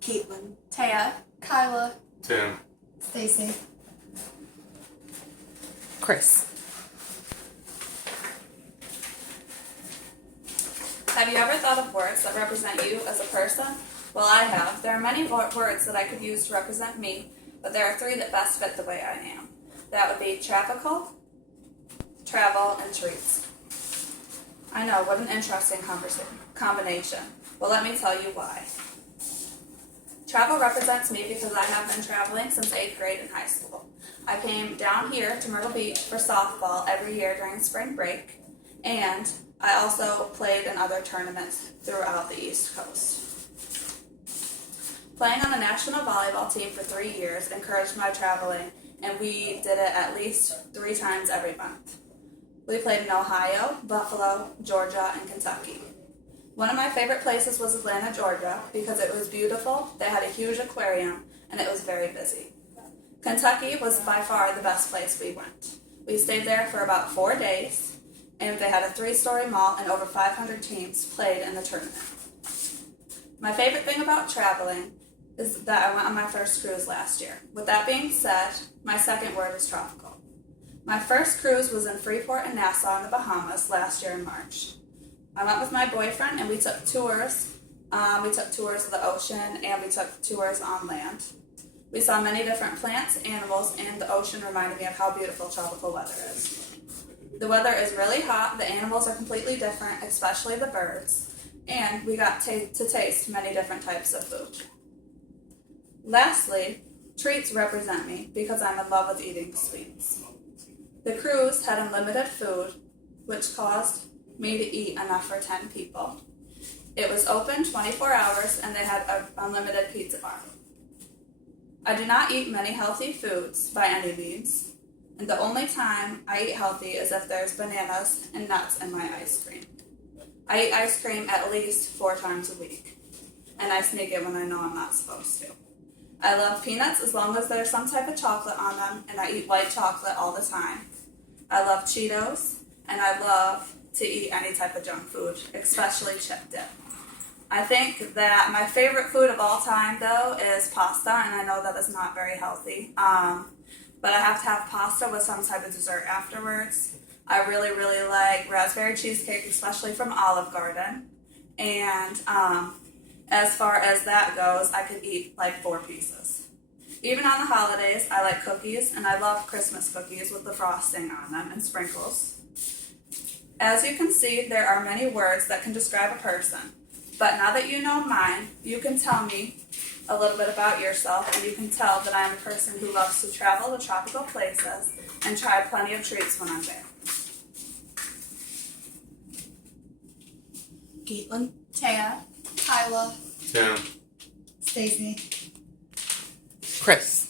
Caitlin, Taya, Kyla, Tim. Stacy. Chris. have you ever thought of words that represent you as a person? Well, I have. There are many words that I could use to represent me, but there are three that best fit the way I am. That would be tropical, travel, and treats. I know, what an interesting combination. Well, let me tell you why. Travel represents me because I have been traveling since 8th grade in high school. I came down here to Myrtle Beach for softball every year during spring break, and I also played in other tournaments throughout the East Coast. Playing on the national volleyball team for 3 years encouraged my traveling, and we did it at least 3 times every month. We played in Ohio, Buffalo, Georgia, and Kentucky. One of my favorite places was Atlanta, Georgia, because it was beautiful, they had a huge aquarium, and it was very busy. Kentucky was by far the best place we went. We stayed there for about 4 days, and they had a 3-story mall, and over 500 teams played in the tournament. My favorite thing about traveling is that I went on my first cruise last year. With that being said, my second word is tropical. My first cruise was in Freeport and Nassau in the Bahamas last year in March. I went with my boyfriend and we took tours. We took tours of the ocean and we took tours on land. We saw many different plants, animals, and the ocean reminded me of how beautiful tropical weather is. The weather is really hot, the animals are completely different, especially the birds, and we got to taste many different types of food. Lastly, treats represent me because I'm in love with eating sweets. The cruise had unlimited food, which caused me to eat enough for 10 people. It was open 24 hours and they had an unlimited pizza bar. I do not eat many healthy foods by any means, and the only time I eat healthy is if there's bananas and nuts in my ice cream. I eat ice cream at least 4 times a week, and I sneak it when I know I'm not supposed to. I love peanuts as long as there's some type of chocolate on them, and I eat white chocolate all the time. I love Cheetos, and I love to eat any type of junk food, especially chip dip. I think that my favorite food of all time, though, is pasta, and I know that is not very healthy, but I have to have pasta with some type of dessert afterwards. I really, really like raspberry cheesecake, especially from Olive Garden, and as far as that goes, I could eat like 4 pieces. Even on the holidays, I like cookies, and I love Christmas cookies with the frosting on them and sprinkles. As you can see, there are many words that can describe a person, but now that you know mine, you can tell me a little bit about yourself, and you can tell that I am a person who loves to travel to tropical places and try plenty of treats when I'm there. Caitlin, Taya, Kyla, Tim. Stacy. Chris.